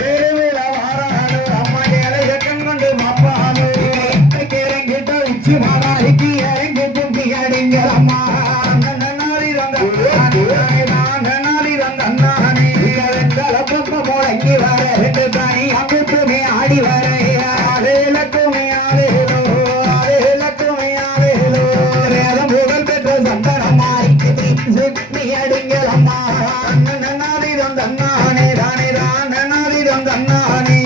தெருவில வாரானு அம்மா ஏழை கண் கொண்டு மாப்பானு இறங்கிட்ட உச்சி மாதாரிக்கு இறங்கி தூக்கி அடிங்க அம்மா நன்னாரி ரந்தானே வெங்கல பக்கம் முடங்கி வர ரெண்டு தானி அங்குமே ஆடி வர ஆவேலக்குமே ஆவேலோ ஆவேலக்குமே ஆவேலோ வேதம் புகழ் பெற்ற சந்தனமாய்க்கு சுற்றி அடிங்கள் அம்மா நன்னாரி ரந்தானே தானே தான் நன்னாரி ரந்தானே